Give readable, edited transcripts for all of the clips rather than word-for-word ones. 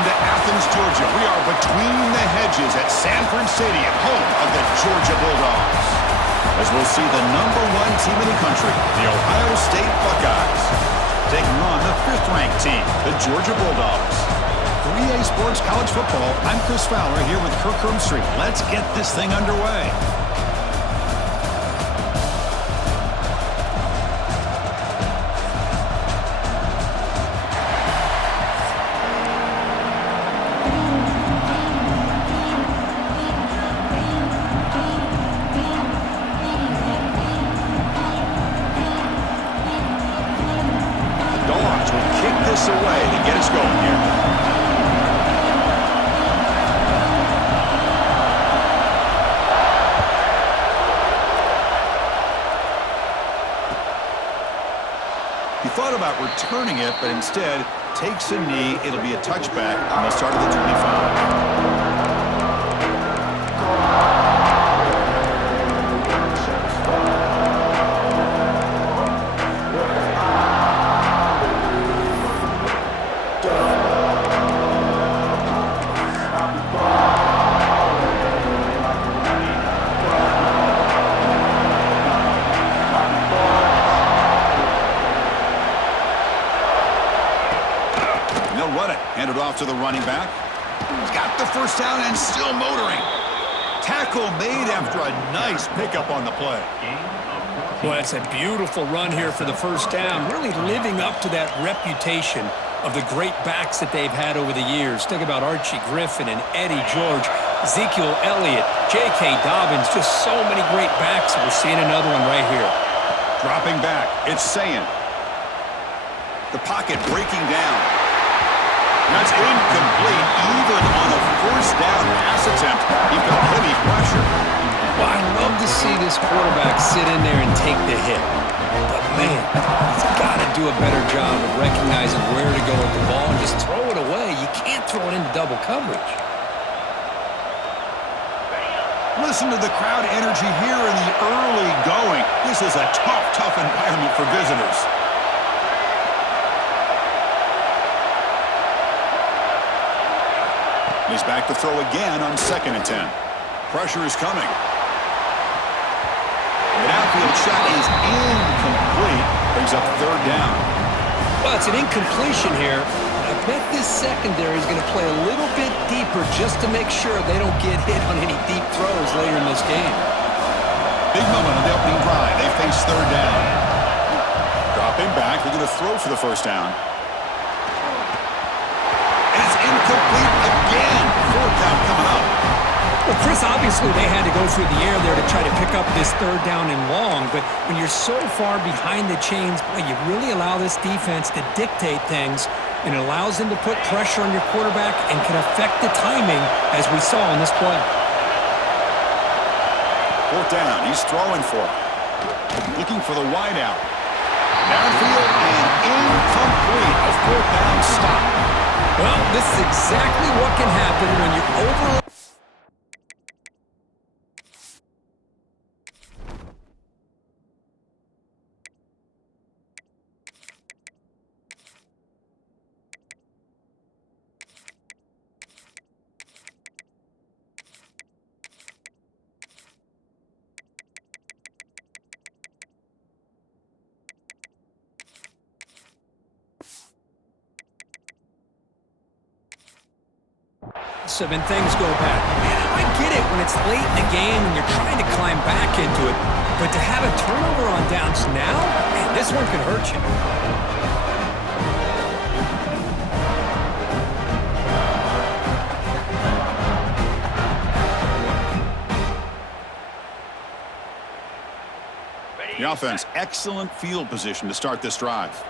Welcome to Athens, Georgia. We are between the hedges at Sanford Stadium, home of the Georgia Bulldogs. As we'll see the #1 team in the country, the Ohio State Buckeyes, taking on the 5th-ranked team, the Georgia Bulldogs. 3A Sports College Football, I'm Chris Fowler here with Kirk Hermstreet. Let's get this thing underway. Away to get us going here. He thought about returning it, but instead takes a knee. It'll be a touchback on the start of the 25. Handed off to the running back. He's got the first down and still motoring. Tackle made after a nice pickup on the play. Well, it's a beautiful run here for the first down, really living up to that reputation of the great backs that they've had over the years. Think about Archie Griffin and Eddie George, Ezekiel Elliott, J.K. Dobbins, just so many great backs. We're seeing another one right here. Dropping back, it's Sayin. The pocket breaking down. That's incomplete. Even on a first down pass attempt, he felt heavy pressure. Well, I love to see this quarterback sit in there and take the hit. But, man, he's got to do a better job of recognizing where to go with the ball and just throw it away. You can't throw it into double coverage. Listen to the crowd energy here in the early going. This is a tough environment for visitors. He's back to throw again on 2nd and 10. Pressure is coming. The downfield shot is incomplete. Brings up 3rd down. Well, it's an incompletion here. I bet this secondary is going to play a little bit deeper just to make sure they don't get hit on any deep throws later in this game. Big moment on the opening drive. They face 3rd down. Dropping back. They're going to throw for the first down. And it's incomplete again. 4th down coming up. Well, Chris, obviously they had to go through the air there to try to pick up this 3rd down and long, but when you're so far behind the chains, boy, you really allow this defense to dictate things, and it allows them to put pressure on your quarterback and can affect the timing, as we saw in this play. 4th down, he's throwing for it. Looking for the wide out. Downfield and incomplete. A 4th down stop. Well, this is exactly what can happen when you're over. When things go bad. Man, I get it when it's late in the game and you're trying to climb back into it, but to have a turnover on downs now, man, this one could hurt you. The offense, excellent field position to start this drive.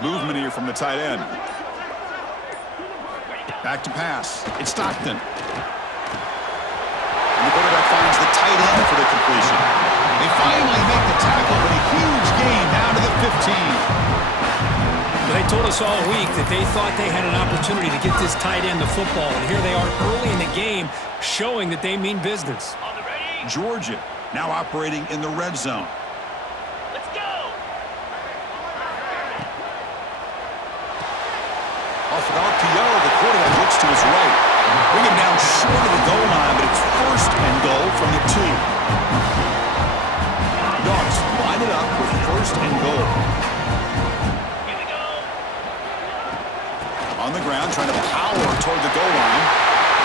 Movement here from the tight end. Back to pass. It's Stockton. And the quarterback finds the tight end for the completion. They finally make the tackle with a huge gain down to the 15. They told us all week that they thought they had an opportunity to get this tight end the football, and here they are early in the game showing that they mean business. Georgia now operating in the red zone. Off an RPO, the quarterback looks to his right. Bring him down short of the goal line, but it's first and goal from the 2. Dogs line it up with first and goal. On the ground, trying to power toward the goal line.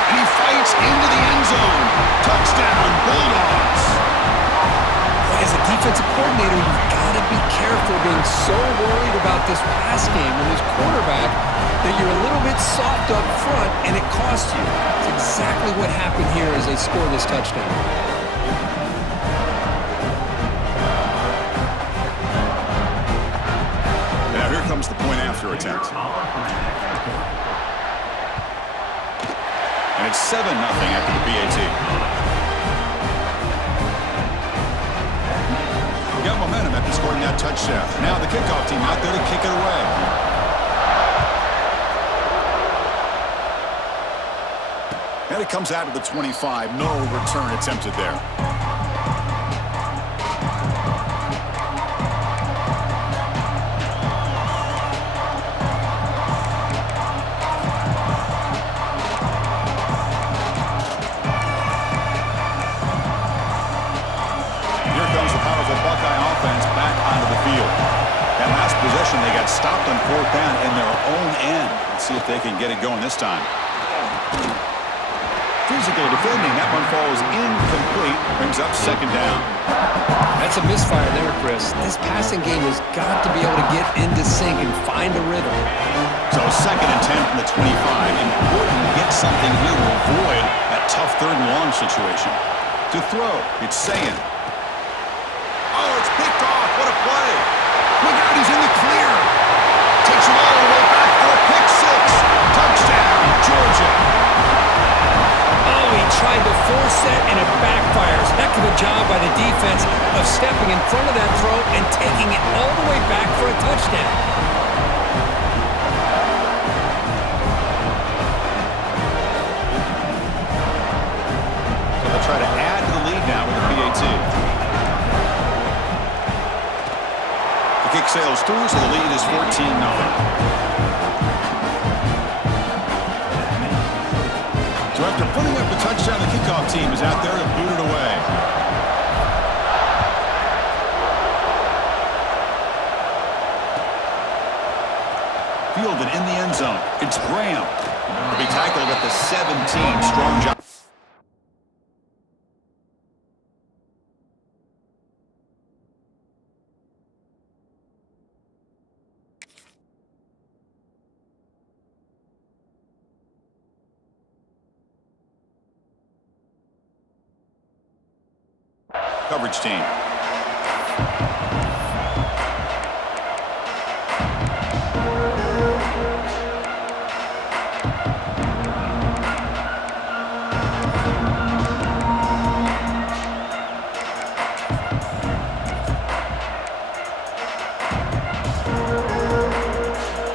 And he fights into the end zone. Touchdown, Bulldogs. As a defensive coordinator, you've got to be careful being so worried about this pass game and this quarterback that you're a little bit soft up front and it costs you. It's exactly what happened here as they score this touchdown. Now here comes the point after attempt. And it's 7-0 after the PAT. Got momentum after scoring that touchdown. Now the kickoff team out there to kick it away. And it comes out of the 25. No return attempted there. They got stopped on 4th down in their own end. Let's see if they can get it going this time. Physical defending. That one falls incomplete. Brings up 2nd down. That's a misfire there, Chris. This passing game has got to be able to get into sync and find a rhythm. So 2nd and 10 from the 25. Important to get something here to avoid that tough 3rd and long situation. To throw, it's saying. Oh, it's picked off. What a play. Look out, he's in the clear. Takes it all the way back for a pick 6. Touchdown, Georgia. Oh, he tried to force that, and it backfires. Heck of a job by the defense of stepping in front of that throw and taking it all the way back for a touchdown. So they'll try to add to the lead now with the PAT. Kick sails through, so the lead is 14-0. So after putting up the touchdown, the kickoff team is out there to boot it away. Fielded in the end zone. It's Graham. To be tackled at the 17. Strong job. Coverage team.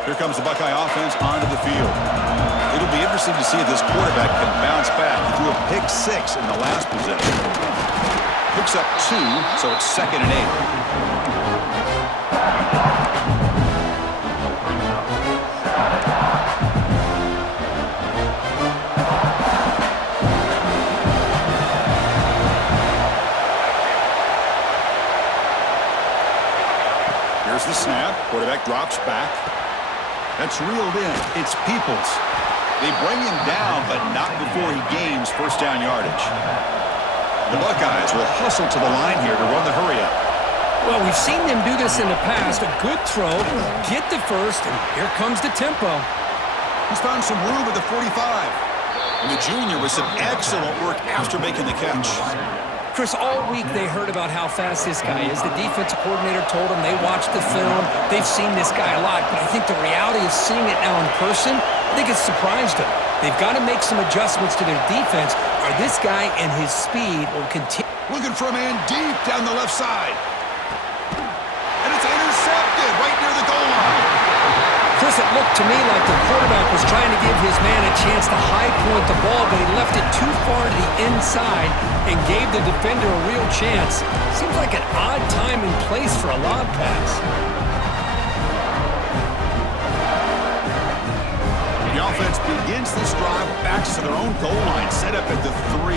Here comes the Buckeye offense onto the field. It'll be interesting to see if this quarterback can bounce back. He threw a pick 6 in the last possession. Picks up 2, so it's 2nd and 8. Here's the snap. Quarterback drops back. That's reeled in. It's Peoples. They bring him down, but not before he gains 1st down yardage. The Buckeyes will hustle to the line here to run the hurry-up. Well, we've seen them do this in the past. A good throw, get the first, and here comes the tempo. He's found some room at the 45. And the junior with some excellent work after making the catch. Chris, all week they heard about how fast this guy is. The defensive coordinator told them they watched the film. They've seen this guy a lot, but I think the reality is seeing it now in person, I think it's surprised them. They've got to make some adjustments to their defense, or this guy and his speed will continue. Looking for a man deep down the left side. And it's intercepted right near the goal line. Chris, it looked to me like the quarterback was trying to give his man a chance to high point the ball, but he left it too far to the inside and gave the defender a real chance. Seems like an odd time and place for a lob pass. marches to their own goal line, set up at the 3.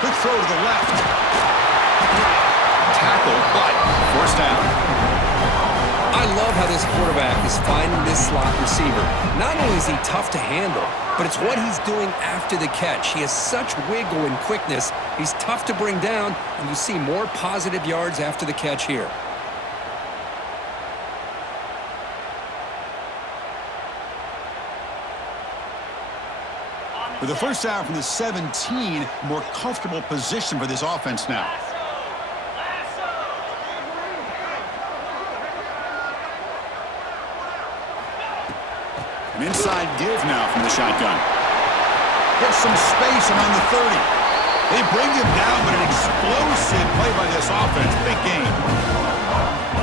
Quick throw to the left. Tackle, but first down. I love how this quarterback is finding this slot receiver. Not only is he tough to handle, but it's what he's doing after the catch. He has such wiggle and quickness. He's tough to bring down, and you see more positive yards after the catch here. With the first down from the 17, more comfortable position for this offense now. An inside give now from the shotgun. Gets some space around the 30. They bring him down, but an explosive play by this offense. Big game.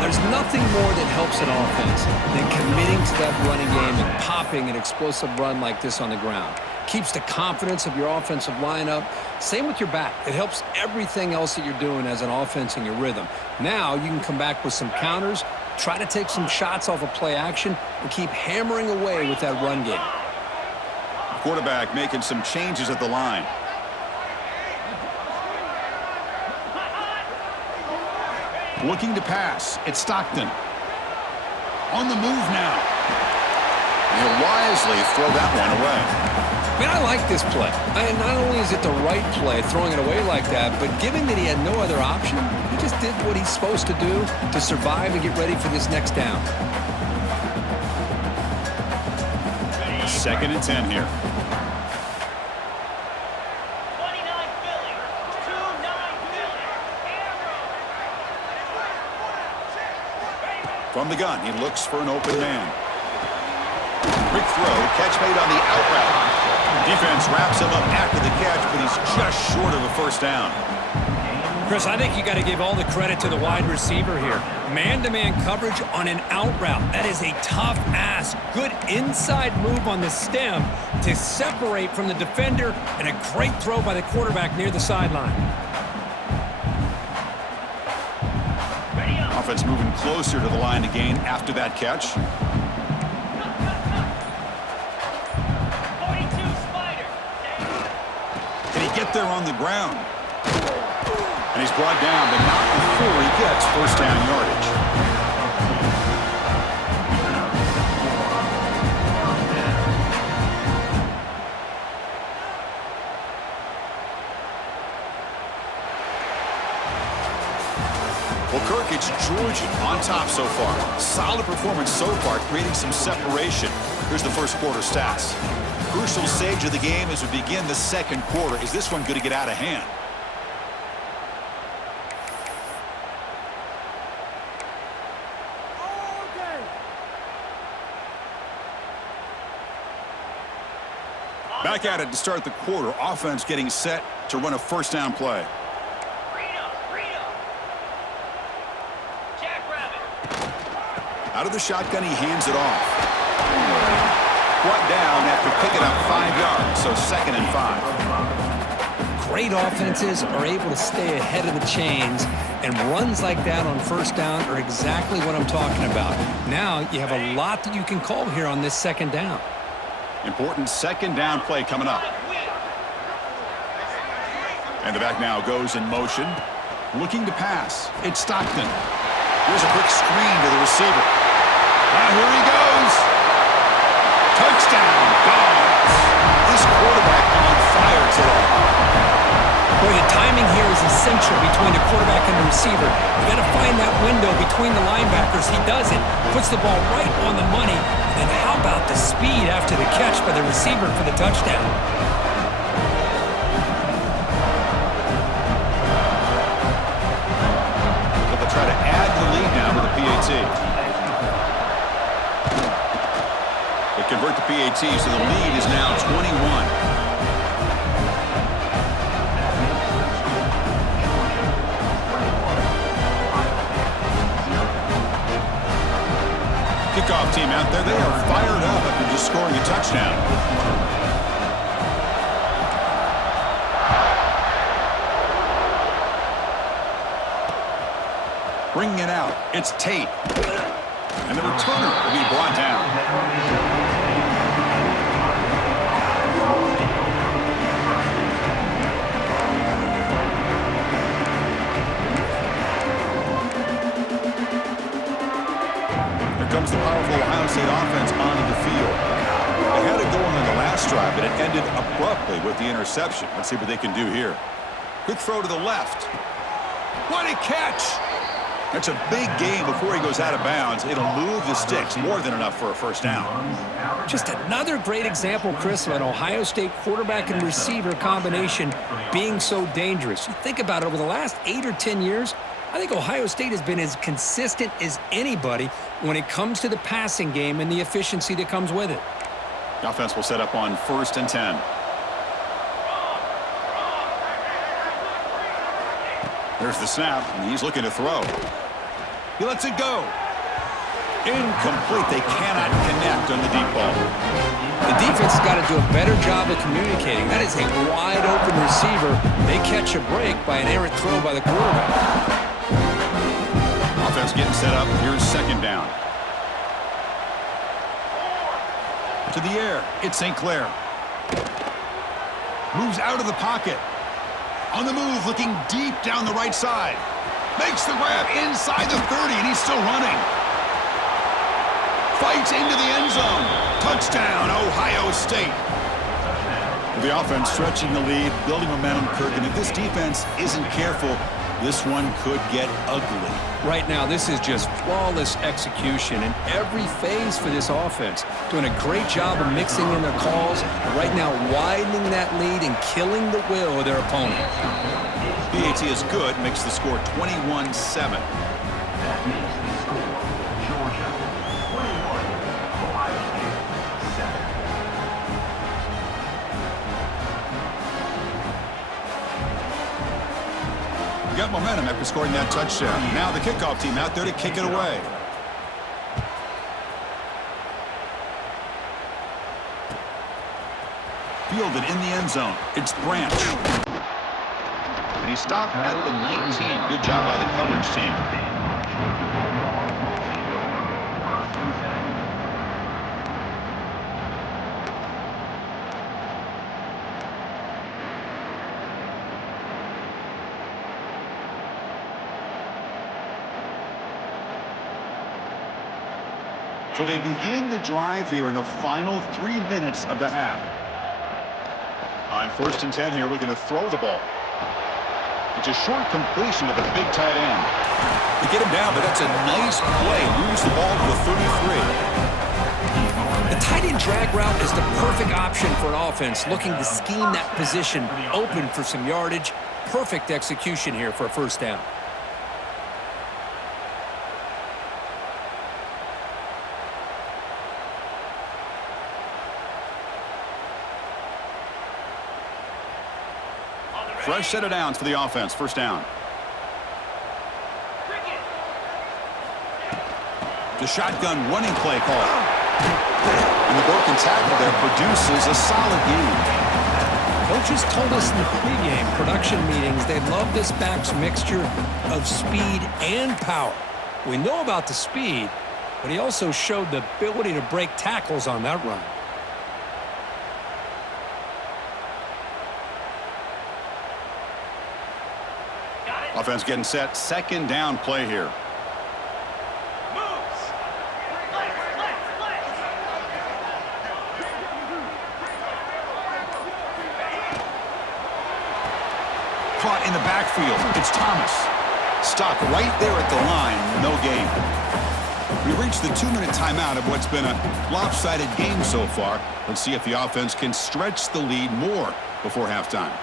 There's nothing more that helps an offense than committing to that running game and popping an explosive run like this on the ground. Keeps the confidence of your offensive lineup. Same with your back. It helps everything else that you're doing as an offense in your rhythm. Now you can come back with some counters, try to take some shots off of play action, and keep hammering away with that run game. Quarterback making some changes at the line. Looking to pass. It's Stockton. On the move now. He'll wisely throw that one away. I mean, I like this play. And not only is it the right play, throwing it away like that, but given that he had no other option, he just did what he's supposed to do to survive and get ready for this next down. 2nd and 10 here. From the gun, he looks for an open man. Quick throw, catch made on the out route. Defense wraps him up after the catch, but he's just short of a first down. Chris, I think you got to give all the credit to the wide receiver here. Man-to-man coverage on an out route. That is a tough ask. Good inside move on the stem to separate from the defender, and a great throw by the quarterback near the sideline. Offense moving closer to the line of gain after that catch. Can he get there on the ground? And he's brought down, but not before he gets first down yardage. Well, Kirk, it's Georgia on top so far. Solid performance so far, creating some separation. Here's the first quarter stats. Crucial stage of the game as we begin the second quarter. Is this one going to get out of hand? Back at it to start the quarter. Offense getting set to run a first down play. Out of the shotgun, he hands it off. Brought down after picking up 5 yards, so 2nd and 5. Great offenses are able to stay ahead of the chains, and runs like that on first down are exactly what I'm talking about. Now you have a lot that you can call here on this second down. Important second down play coming up. And the back now goes in motion. Looking to pass. It's Stockton. Here's a quick screen to the receiver. Here he goes. Touchdown, Dogs. This quarterback on fire today. Boy, the timing here is essential between the quarterback and the receiver. You got to find that window between the linebackers. He does it. Puts the ball right on the money. And how about the speed after the catch by the receiver for the touchdown? So they'll try to add the lead now with the PAT. They convert the PAT, so the lead is now 21. Kickoff team out there, they are fired up after just scoring a touchdown. Bringing it out, it's Tate. And the returner will be brought down. Comes the powerful Ohio State offense onto the field. They had it going on the last drive, but it ended abruptly with the interception. Let's see what they can do here. Quick throw to the left. What a catch! That's a big gain before he goes out of bounds. It'll move the sticks, more than enough for a first down. Just another great example, Chris, of an Ohio State quarterback and receiver combination being so dangerous. You think about it, over the last 8 or 10 years, I think Ohio State has been as consistent as anybody when it comes to the passing game and the efficiency that comes with it. The offense will set up on 1st and 10. There's the snap, and he's looking to throw. He lets it go. Incomplete. They cannot connect on the deep ball. The defense has got to do a better job of communicating. That is a wide-open receiver. They catch a break by an errant throw by the quarterback. Offense getting set up. Here's 2nd down. To the air. It's St. Clair. Moves out of the pocket. On the move, looking deep down the right side. Makes the grab inside the 30, and he's still running. Fights into the end zone. Touchdown, Ohio State. The offense stretching the lead, building momentum, Kirk, and if this defense isn't careful, this one could get ugly. Right now, this is just flawless execution in every phase for this offense. Doing a great job of mixing in their calls. Right now, widening that lead and killing the will of their opponent. BAT is good, makes the score 21-7. Got momentum after scoring that touchdown. Now the kickoff team out there to kick it away. Fielded in the end zone. It's Branch. And he stopped at the 19. Good job by the coverage team. So they begin the drive here in the final 3 minutes of the half. On 1st and 10 here, looking to throw the ball. It's a short completion to the big tight end. They get him down, but that's a nice play. Moves the ball to the 33. The tight end drag route is the perfect option for an offense looking to scheme that position open for some yardage. Perfect execution here for a first down. Fresh set of downs for the offense. First down. The shotgun running play call. And the broken tackle there produces a solid gain. Coaches told us in the pregame production meetings they love this back's mixture of speed and power. We know about the speed, but he also showed the ability to break tackles on that run. Offense getting set. 2nd down play here. Caught in the backfield. It's Thomas. Stopped right there at the line. No gain. We reached the 2-minute timeout of what's been a lopsided game so far. Let's see if the offense can stretch the lead more before halftime.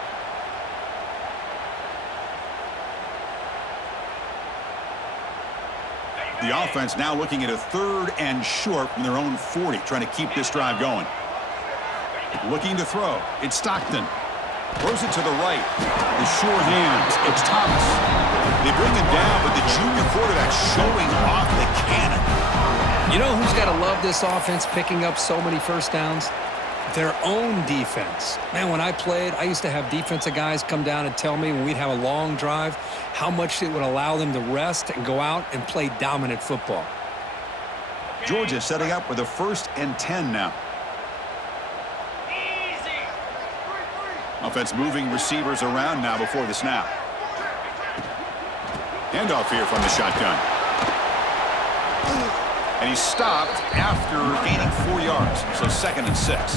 The offense now looking at a 3rd and short from their own 40, trying to keep this drive going. Looking to throw. It's Stockton. Throws it to the right. The sure hands. It's Thomas. They bring him down, but the junior quarterback showing off the cannon. You know who's got to love this offense picking up so many first downs? Their own defense. Man, when I played, I used to have defensive guys come down and tell me when we'd have a long drive how much it would allow them to rest and go out and play dominant football. Georgia setting up with a 1st and 10 now. Offense moving receivers around now before the snap. Handoff here from the shotgun. And he stopped after gaining 4 yards, so 2nd and 6.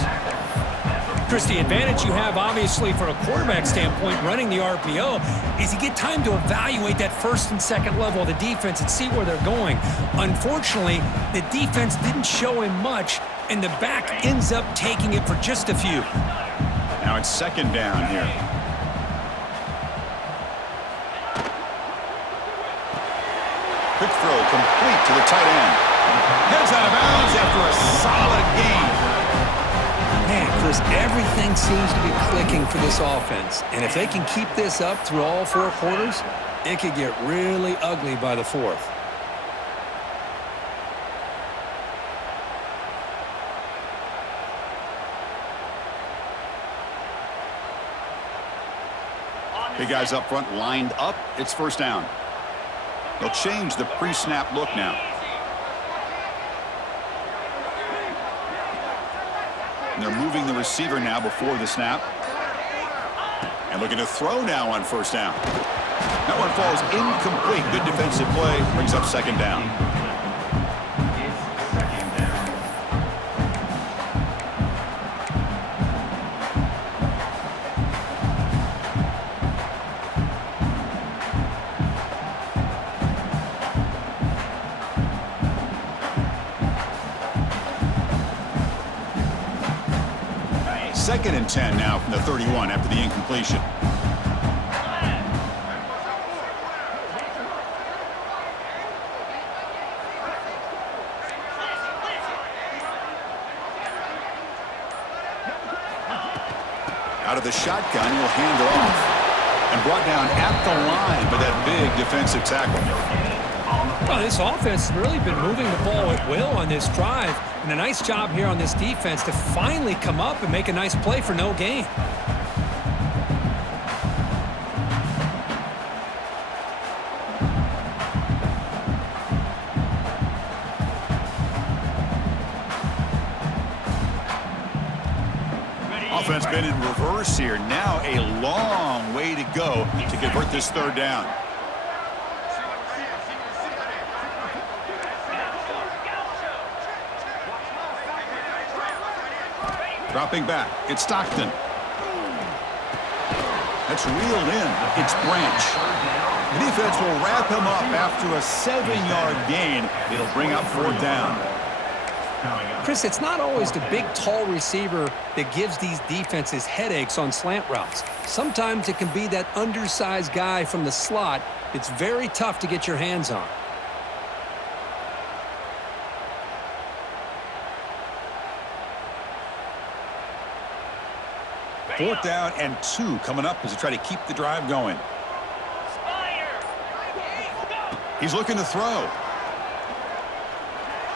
Chris, the advantage you have, obviously, from a quarterback standpoint, running the RPO, is you get time to evaluate that 1st and 2nd level of the defense and see where they're going. Unfortunately, the defense didn't show him much, and the back ends up taking it for just a few. Now it's 2nd down here. Quick throw complete to the tight end. Heads out of bounds after a solid gain. Man, Chris, everything seems to be clicking for this offense. And if they can keep this up through all 4 quarters, it could get really ugly by the 4th. Big guys up front lined up. It's 1st down. They'll change the pre-snap look now. And they're moving the receiver now before the snap. And looking to throw now on 1st down. That one falls incomplete. Good defensive play. Brings up 2nd down. Second and 10 now from the 31 after the incompletion. Out of the shotgun, he'll hand it off. And brought down at the line by that big defensive tackle. Well, this offense has really been moving the ball at will on this drive. And a nice job here on this defense to finally come up and make a nice play for no gain. Offense been in reverse here. Now a long way to go to convert this 3rd down. Dropping back, it's Stockton. That's reeled in. It's Branch. The defense will wrap him up after a 7-yard gain. It'll bring up 4th down. Chris, it's not always the big, tall receiver that gives these defenses headaches on slant routes. Sometimes it can be that undersized guy from the slot. It's very tough to get your hands on. Fourth down and 2 coming up as they try to keep the drive going. He's looking to throw.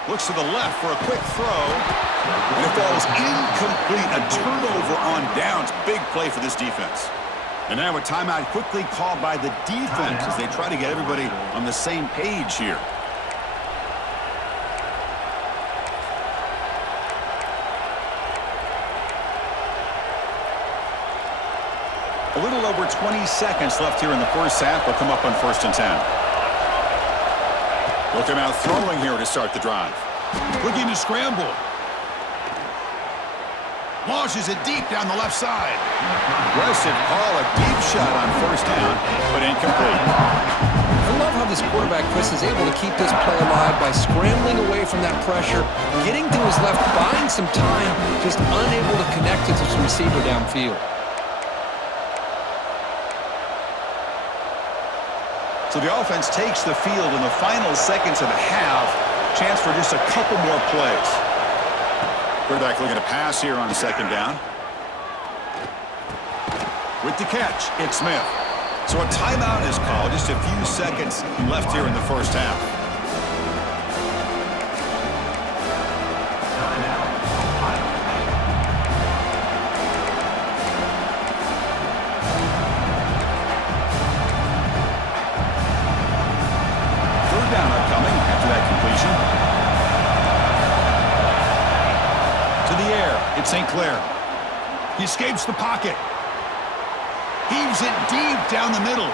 Looks to the left for a quick throw. And it falls incomplete. A turnover on downs. Big play for this defense. And now a timeout quickly called by the defense as they try to get everybody on the same page here. A little over 20 seconds left here in the first half. They'll come up on 1st and 10. Looking out throwing here to start the drive. Looking to scramble. Launches it deep down the left side. Aggressive call, a deep shot on 1st down, but incomplete. I love how this quarterback, Chris, is able to keep this play alive by scrambling away from that pressure, getting to his left, buying some time, just unable to connect to his receiver downfield. So the offense takes the field in the final seconds of the half. Chance for just a couple more plays. Quarterback looking to pass here on 2nd down. With the catch, it's Smith. So a timeout is called. Just a few seconds left here in the first half. It's St. Clair. He escapes the pocket. Heaves it deep down the middle.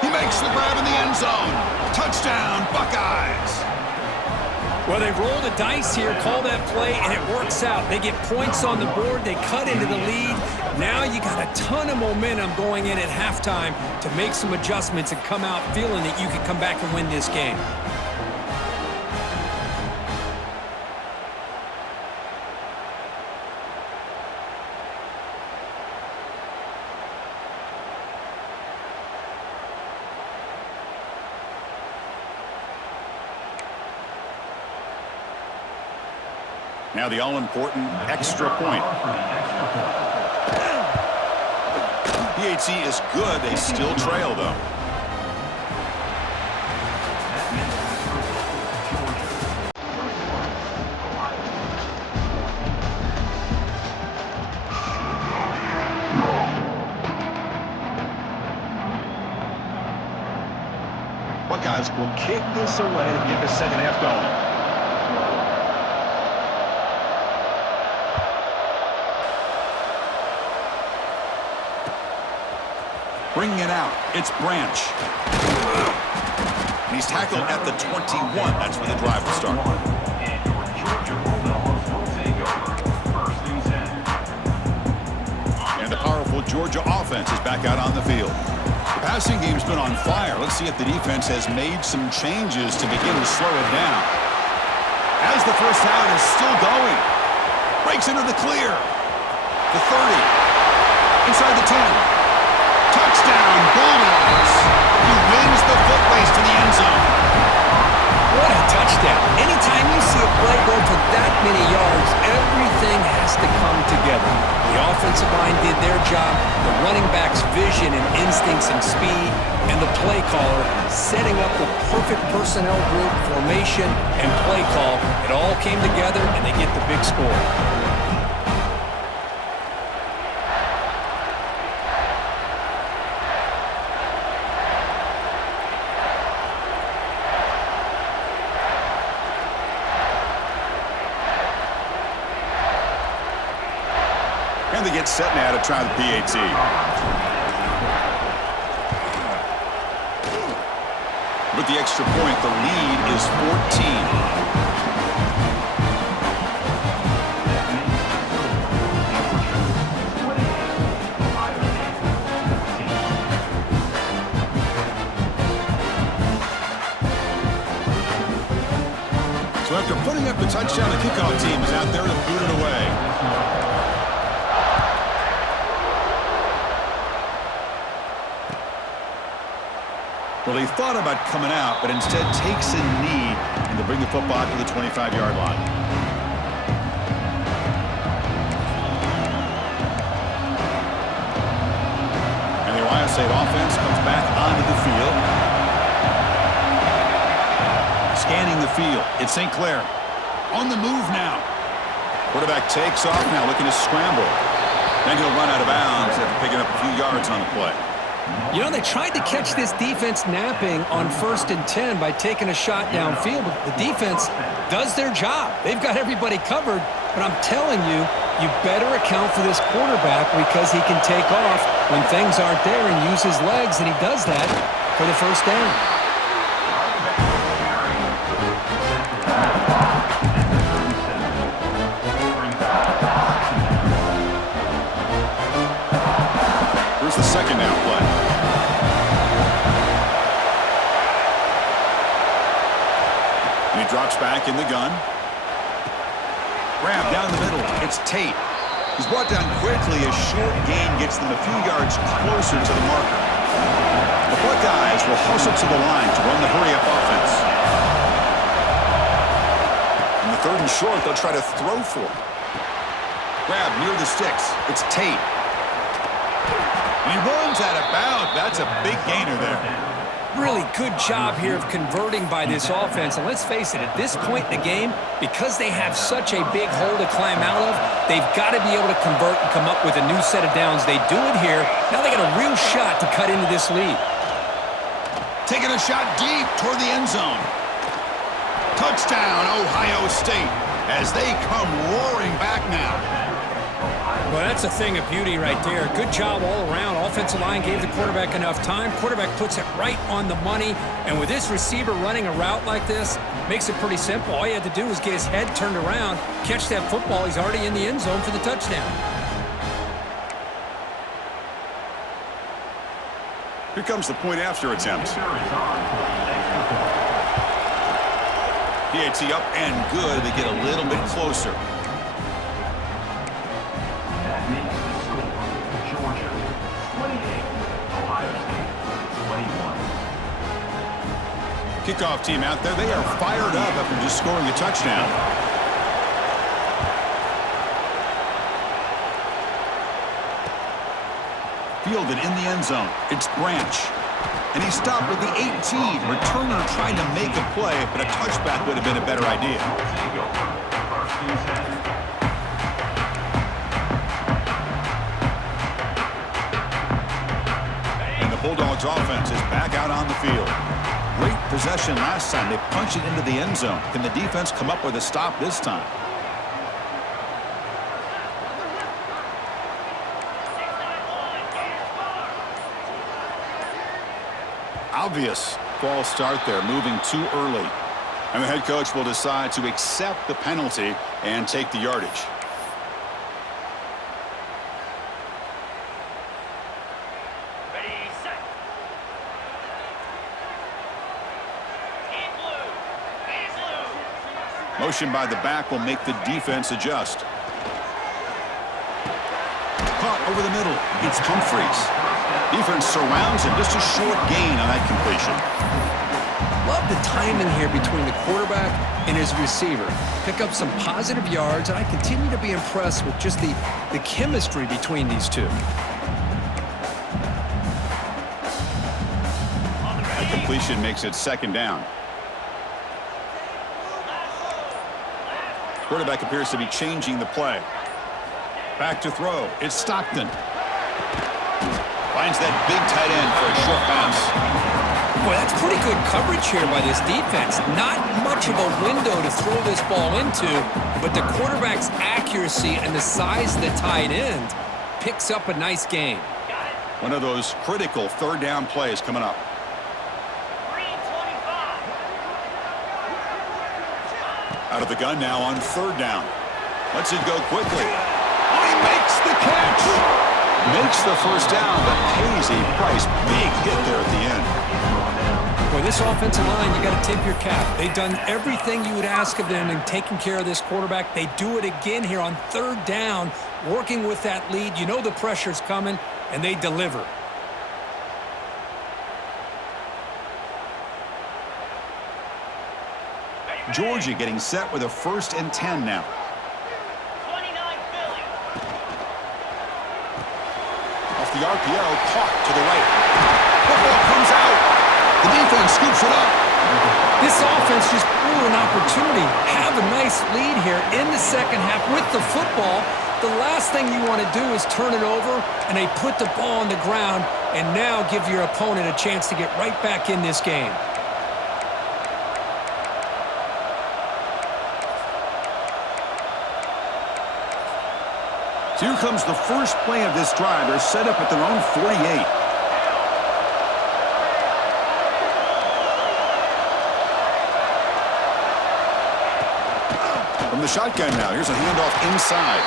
He makes the grab in the end zone. Touchdown, Buckeyes. Well, they roll the dice here, call that play, and it works out. They get points on the board. They cut into the lead. Now you got a ton of momentum going in at halftime to make some adjustments and come out feeling that you can come back and win this game. Now the all-important extra point. PHC is good. They still trail, though. Buckeyes will kick this away to get the second half going. Bringing it out, it's Branch. And he's tackled at the 21. That's where the drive will start. And the powerful Georgia offense is back out on the field. The passing game's been on fire. Let's see if the defense has made some changes to begin to slow it down. As the first down is still going. Breaks into the clear. The 30. Inside the 10. Touchdown, Bulldogs. He wins the foot race to the end zone. What a touchdown. Anytime you see a play go for that many yards, everything has to come together. The offensive line did their job, the running back's vision and instincts and speed, and the play caller setting up the perfect personnel group, formation, and play call. It all came together, and they get the big score. And they get set now to try the PAT. With the extra point, the lead is 14. So after putting up the touchdown, the kickoff team is out there to boot it away. Well, he thought about coming out, but instead takes a knee and to bring the football to the 25-yard line. And the Ohio State offense comes back onto the field. Scanning the field. It's St. Clair. On the move now. Quarterback takes off now, looking to scramble. Then he'll run out of bounds after picking up a few yards on the play. You know, they tried to catch this defense napping on 1st and 10 by taking a shot downfield, but the defense does their job. They've got everybody covered, but I'm telling you, you better account for this quarterback because he can take off when things aren't there and use his legs, and he does that for the first down. Here's the second down play. And he drops back in the gun. Grab down the middle. It's Tate. He's brought down quickly. A short gain gets them a few yards closer to the marker. The Buckeyes will hustle to the line to run the hurry-up offense. In the 3rd and short, they'll try to throw for it. Grab near the sticks. It's Tate. And he runs out of bounds. That's a big gainer there. Really good job here of converting by this offense. And let's face it, at this point in the game, because they have such a big hole to climb out of, they've got to be able to convert and come up with a new set of downs. They do it here. Now they got a real shot to cut into this lead. Taking a shot deep toward the end zone. Touchdown, Ohio State. as they come roaring back now. Well, that's a thing of beauty right there. Good job all around. Offensive line gave the quarterback enough time. Quarterback puts it right on the money. And with this receiver running a route like this, makes it pretty simple. All you had to do was get his head turned around, catch that football. He's already in the end zone for the touchdown. Here comes the point after attempt. PAT up and good. They get a little bit closer. That makes the score Georgia 28, Ohio State 21. Kickoff team out there. They are fired up after just scoring a touchdown. Fielded in the end zone. It's Branch. And he stopped with the 18. Returner trying to make a play, but a touchback would have been a better idea. And the Bulldogs offense is back out on the field. Great possession last time. They punched it into the end zone. Can the defense come up with a stop this time? Obvious false start there, moving too early. And the head coach will decide to accept the penalty and take the yardage. Ready, set. He's blue. Motion by the back will make the defense adjust. Caught over the middle. It's Humphreys. Defense surrounds him. Just a short gain on that completion. Love the timing here between the quarterback and his receiver. Pick up some positive yards, and I continue to be impressed with just the chemistry between these two. The completion makes it second down. Quarterback appears to be changing the play. Back to throw. It's Stockton. Finds that big tight end for a short pass. Boy, that's pretty good coverage here by this defense. Not much of a window to throw this ball into, but the quarterback's accuracy and the size of the tight end picks up a nice gain. One of those critical third down plays coming up. Out of the gun now on third down. Lets it go quickly. Oh, he makes the catch. Makes the first down, but pays a price. Big hit there at the end. Boy, this offensive line, you got to tip your cap. They've done everything you would ask of them in taking care of this quarterback. They do it again here on third down, working with that lead. You know the pressure's coming, and they deliver. Georgia getting set with a 1st and 10 now. The RPO caught to the right. Football comes out. The defense scoops it up. This offense just blew an opportunity. Have a nice lead here in the second half with the football. The last thing you want to do is turn it over, and they put the ball on the ground and now give your opponent a chance to get right back in this game. Here comes the first play of this drive. They're set up at their own 48. From the shotgun now, here's a handoff inside.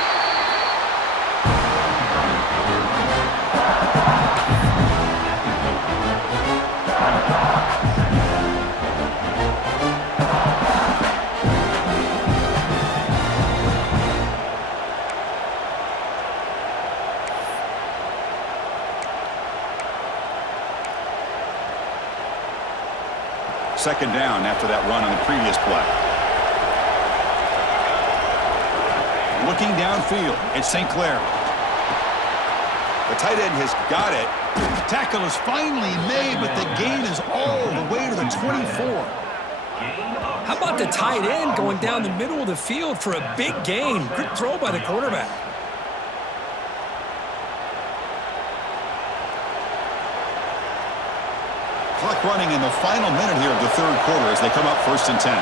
Second down after that run on the previous play. Looking downfield, it's St. Clair. The tight end has got it. The tackle is finally made, but the gain is all the way to the 24. How about the tight end going down the middle of the field for a big gain? Good throw by the quarterback. Clock running in the final minute here of the third quarter as they come up 1st and 10.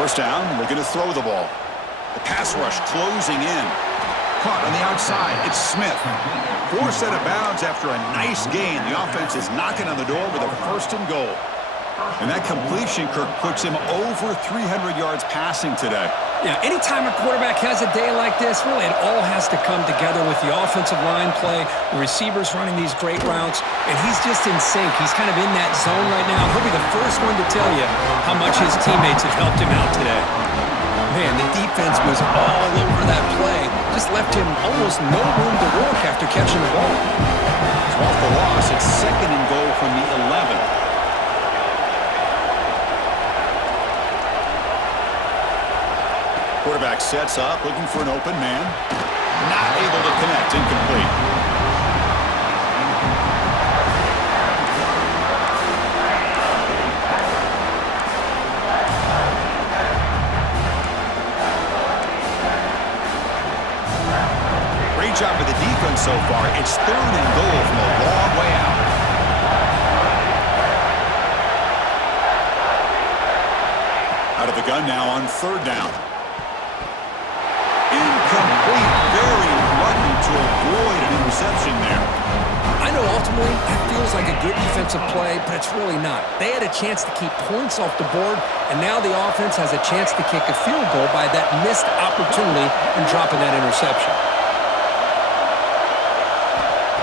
First down, looking to throw the ball. The pass rush closing in. Caught on the outside. It's Smith. Forced out of bounds after a nice gain. The offense is knocking on the door with a first and goal. And that completion, Kirk, puts him over 300 yards passing today. Yeah, anytime a quarterback has a day like this, really it all has to come together with the offensive line play, the receivers running these great routes, and he's just in sync. He's kind of in that zone right now. He'll be the first one to tell you how much his teammates have helped him out today. Man, the defense was all over that play. Just left him almost no room to work after catching the ball. So off the loss, it's second and goal from the 11. Quarterback sets up, looking for an open man. Not able to connect, incomplete. Great job with the defense so far. It's third and goal from a long way out. Out of the gun now on third down. Incomplete. Very lucky to avoid an interception there. I know ultimately that feels like a good defensive play, but it's really not. They had a chance to keep points off the board, and now the offense has a chance to kick a field goal by that missed opportunity and dropping that interception.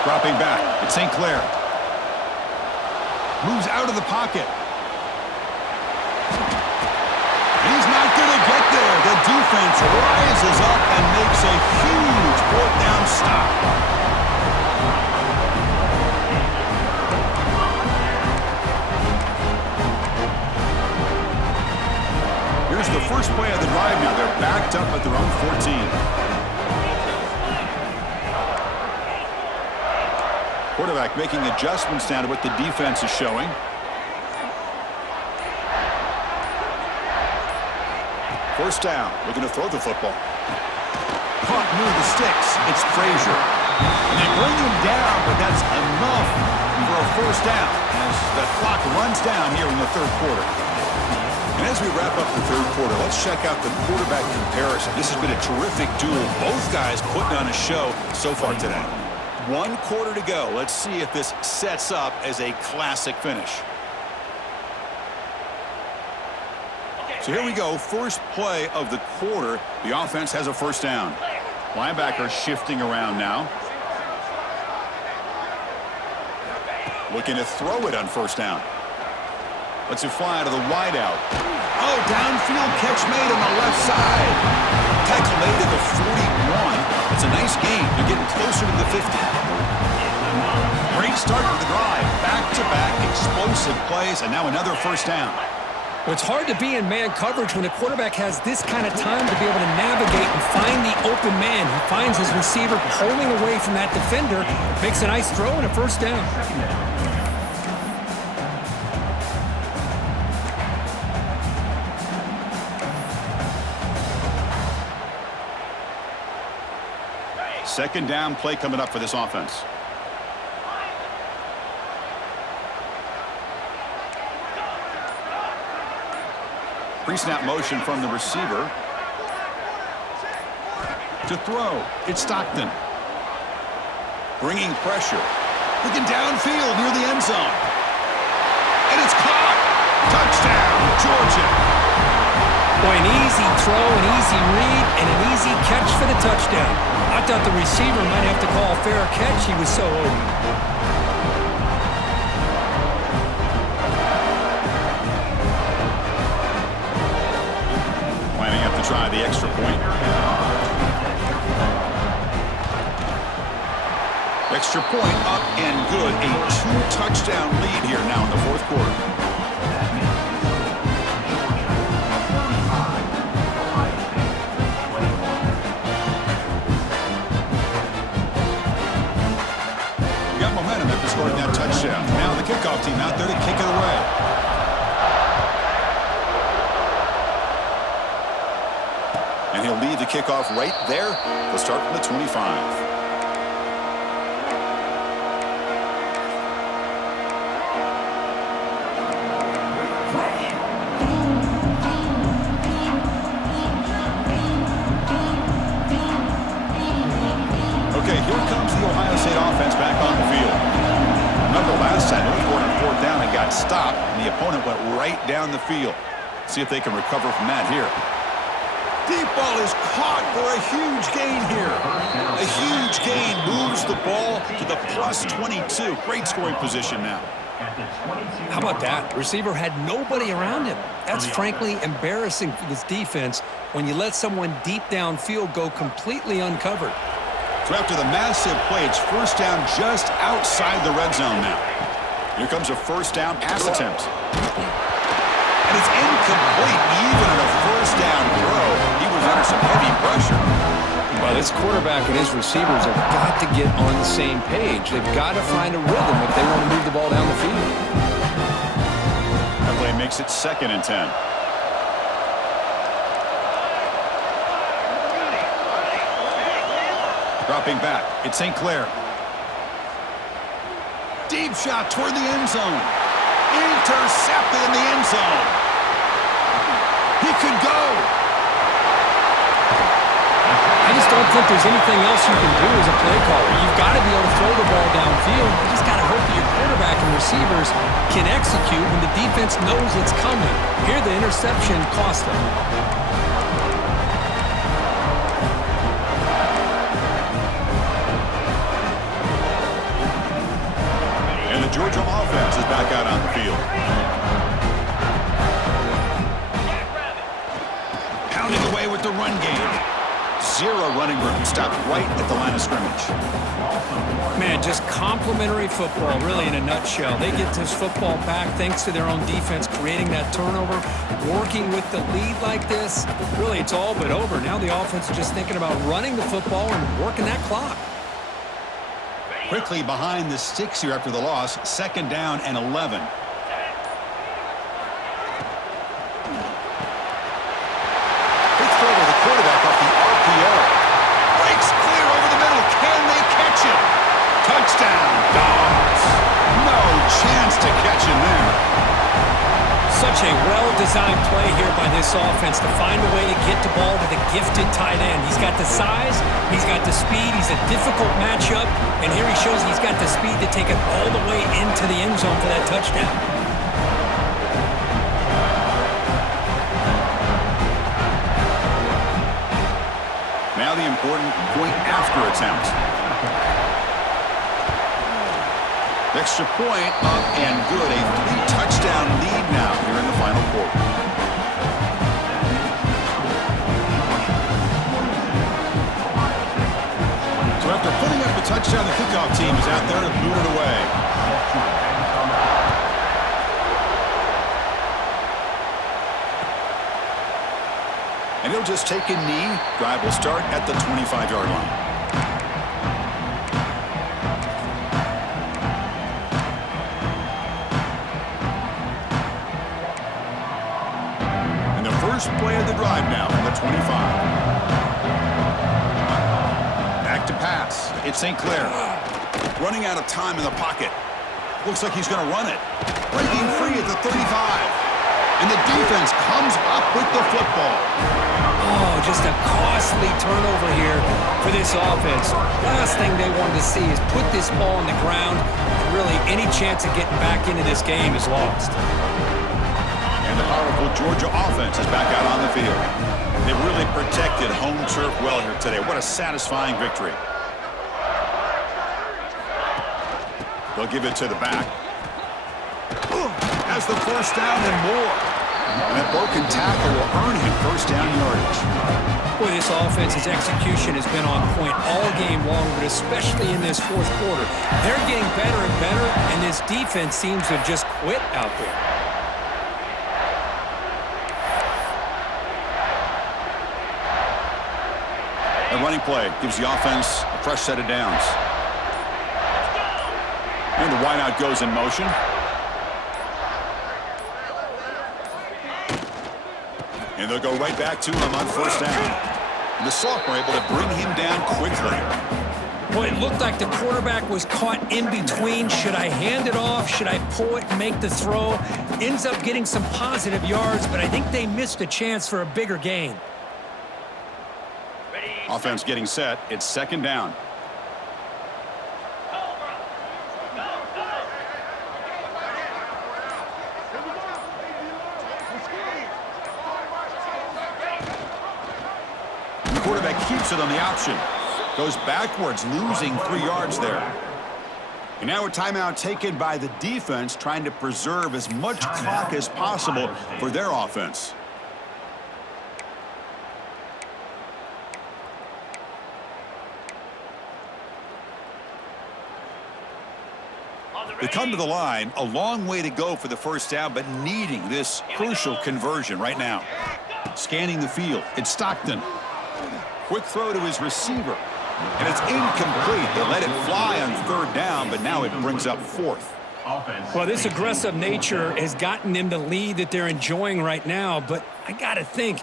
Dropping back. It's St. Clair. Moves out of the pocket. He's not going to get there. The defense rises up and makes a huge fourth down stop. Here's the first play of the drive now. They're backed up at their own 14. Quarterback making adjustments now to what the defense is showing. First down, looking to throw the football. Caught near the sticks. It's Frazier. And they bring him down, but that's enough for a first down as the clock runs down here in the third quarter. And as we wrap up the third quarter, let's check out the quarterback comparison. This has been a terrific duel. Both guys putting on a show so far today. 1 quarter to go. Let's see if this sets up as a classic finish. So here we go, first play of the quarter. The offense has a first down. Linebacker shifting around now. Looking to throw it on first down. Lets it fly to the wideout. Oh, downfield catch made on the left side. Tackle made at the 41. It's a nice gain. They're getting closer to the 50. Great start for the drive. Back-to-back explosive plays, and now another first down. Well, it's hard to be in man coverage when a quarterback has this kind of time to be able to navigate and find the open man. He finds his receiver pulling away from that defender, makes a nice throw and a first down. Second down play coming up for this offense. Pre-snap motion from the receiver. To throw, it's Stockton. Bringing pressure. Looking downfield near the end zone. And it's caught. Touchdown, Georgia. Boy, an easy throw, an easy read, and an easy catch for the touchdown. I thought the receiver might have to call a fair catch. He was so open. Try the extra point. Extra point up and good. A 2-touchdown lead here now in the fourth quarter. Got momentum after scoring that touchdown. Now the kickoff team out there to kick it away. And he'll lead the kickoff right there. He'll start from the 25. and got stopped, and the opponent went right down the field. See if they can recover from that here. Deep ball is caught for a huge gain here. A huge gain moves the ball to the plus 22. Great scoring position now. How about that? The receiver had nobody around him. That's frankly embarrassing for this defense when you let someone deep downfield go completely uncovered. So after the massive play, it's first down just outside the red zone now. Here comes a first down pass attempt. And it's incomplete. Even on a first down throw, he was under some heavy pressure. Well, this quarterback and his receivers have got to get on the same page. They've got to find a rhythm if they want to move the ball down the field. That play makes it 2nd and 10. Dropping back, it's St. Clair. Deep shot toward the end zone. Intercepted in the end zone. He could go. I just don't think there's anything else you can do as a play caller. You've got to be able to throw the ball downfield. You just got to hope that your quarterback and receivers can execute when the defense knows it's coming. Here, the interception cost them. And the Georgia offense is back out on the field. Pounding away with the run game. Zero running room. Stopped right at the line of scrimmage. Man, just complimentary football, really, in a nutshell. They get this football back thanks to their own defense, creating that turnover, working with the lead like this. Really, it's all but over. Now the offense is just thinking about running the football and working that clock. Quickly behind the sticks here after the loss. 2nd down and 11. Big throw to the quarterback off the RPO. Breaks clear over the middle. Can they catch him? Touchdown, Dogs. No chance to catch him there. Such a well-designed play here by this offense to find a way to get the ball to the gifted tight end. He's got the size, he's got the speed, he's a difficult matchup, and here he shows he's got the speed to take it all the way into the end zone for that touchdown. Now the important point after attempt. Extra point up and good. A 3-touchdown lead now here in the final quarter. So after putting up the touchdown, the kickoff team is out there to boot it away. And he'll just take a knee. Drive will start at the 25-yard line. First play of the drive now from the 25. Back to pass. It's St. Clair. Running out of time in the pocket. Looks like he's going to run it. Breaking free at the 35. And the defense comes up with the football. Oh, just a costly turnover here for this offense. Last thing they wanted to see is put this ball on the ground. And really, any chance of getting back into this game is lost. And the powerful Georgia offense is back out on the field. They've really protected home turf well here today. What a satisfying victory. They'll give it to the back. Has the first down and more. And that broken tackle will earn him first down yardage. Boy, this offense's execution has been on point all game long, but especially in this fourth quarter. They're getting better and better, and this defense seems to have just quit out there. A running play gives the offense a fresh set of downs. And the wideout goes in motion. And they'll go right back to him on first down. And the sophomore able to bring him down quickly. Boy, it looked like the quarterback was caught in between. Should I hand it off? Should I pull it and make the throw? Ends up getting some positive yards, but I think they missed a chance for a bigger gain. Offense getting set. It's second down. The quarterback keeps it on the option. Goes backwards, losing 3 yards there. And now a timeout taken by the defense, trying to preserve as much clock as possible for their offense. They come to the line, a long way to go for the first down, but needing this crucial conversion right now. Scanning the field, it's Stockton. Quick throw to his receiver, and it's incomplete. They let it fly on 3rd down, but now it brings up 4th. Well, this aggressive nature has gotten them the lead that they're enjoying right now, but I got to think,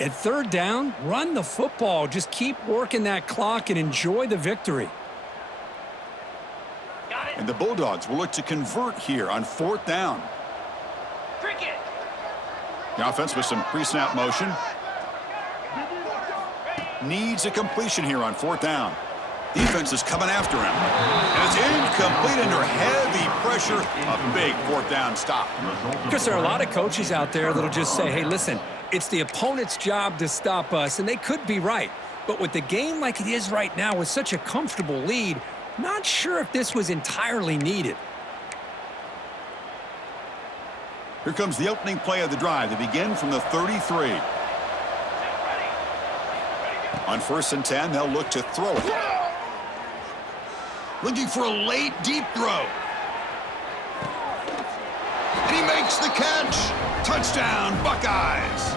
at 3rd down, run the football. Just keep working that clock and enjoy the victory. And the Bulldogs will look to convert here on 4th down. Cricket. The offense with some pre-snap motion. Needs a completion here on 4th down. Defense is coming after him. And it's incomplete under heavy pressure. A big 4th down stop. Because there are a lot of coaches out there that'll just say, hey, listen, it's the opponent's job to stop us, and they could be right. But with the game like it is right now with such a comfortable lead, not sure if this was entirely needed. Here comes the opening play of the drive. They begin from the 33. On 1st and 10, they'll look to throw it. Looking for a late, deep throw. And he makes the catch. Touchdown, Buckeyes.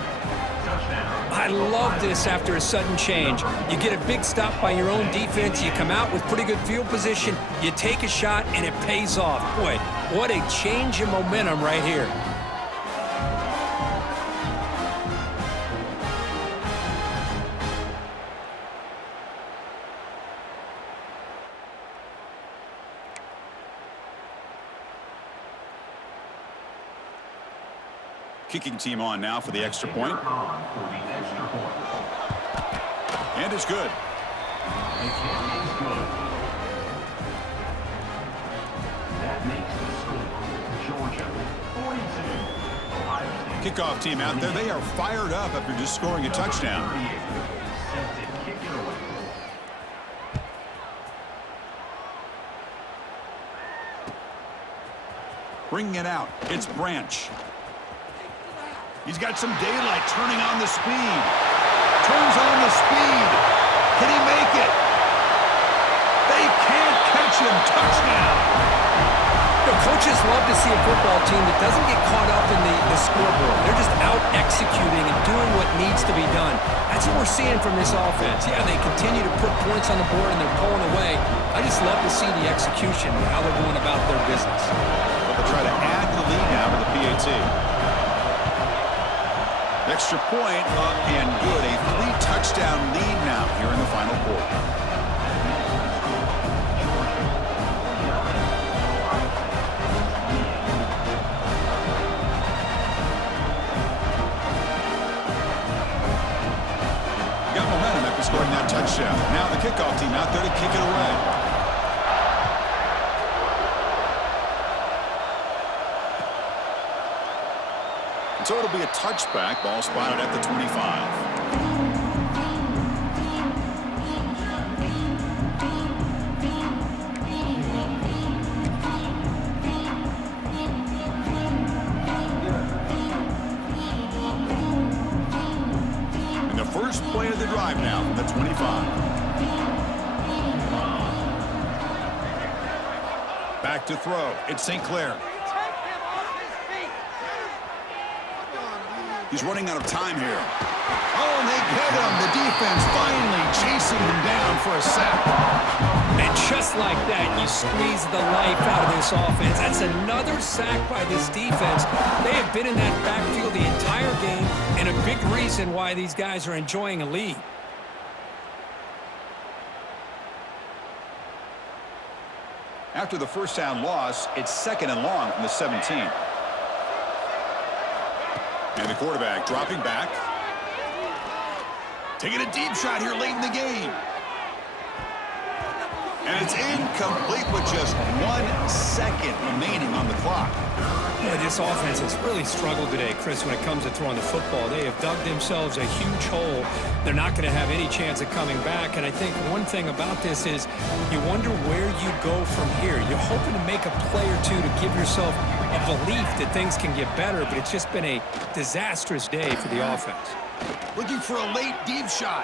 I love this after a sudden change. You get a big stop by your own defense. You come out with pretty good field position. You take a shot, and it pays off. Boy, what a change in momentum right here. Kicking team on now for the extra point. And it's good. Kickoff team out there. They are fired up after just scoring a touchdown. Bringing it out. It's Branch. He's got some daylight, turning on the speed. Turns on the speed. Can he make it? They can't catch him. Touchdown. The coaches love to see a football team that doesn't get caught up in the scoreboard. They're just out executing and doing what needs to be done. That's what we're seeing from this offense. Yeah, they continue to put points on the board and they're pulling away. I just love to see the execution and how they're going about their business. But they'll try to add the lead now to the PAT. Extra point up and good. A 3-touchdown lead now here in the final quarter. Got momentum after scoring that touchdown. Now the kickoff team out there to kick it away. So it'll be a touchback. Ball spotted at the 25. And the first play of the drive now from the 25. Back to throw. It's St. Clair. He's running out of time here. Oh, and they get him. The defense finally chasing him down for a sack. And just like that, you squeeze the life out of this offense. That's another sack by this defense. They have been in that backfield the entire game, and a big reason why these guys are enjoying a lead. After the first down loss, it's 2nd and long from the 17. And the quarterback dropping back. Taking a deep shot here late in the game. And it's incomplete with just 1 second remaining on the clock. Boy, This offense has really struggled today, Chris, when it comes to throwing the football. They have dug themselves a huge hole. They're not going to have any chance of coming back. And I think one thing about this is you wonder where you go from here. You're hoping to make a play or two to give yourself a belief that things can get better, but it's just been a disastrous day for the offense. Looking for a late deep shot.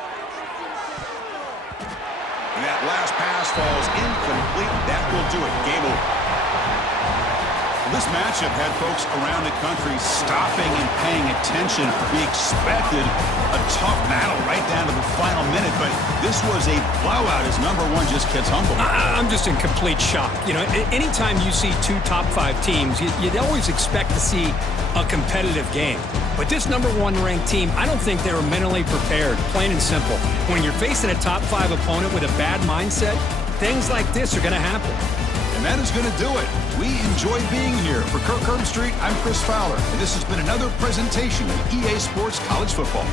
And that last pass falls incomplete. That will do it. Game over. This matchup had folks around the country stopping and paying attention. We expected a tough battle right down to the final minute, but this was a blowout as number one just gets humbled. I'm just in complete shock. You know, anytime you see two top-5 teams, you'd always expect to see a competitive game. But this number one ranked team, I don't think they were mentally prepared, plain and simple. When you're facing a top-5 opponent with a bad mindset, things like this are going to happen. And that is going to do it. We enjoy being here. For Kirk Street, I'm Chris Fowler, and this has been another presentation of EA Sports College Football.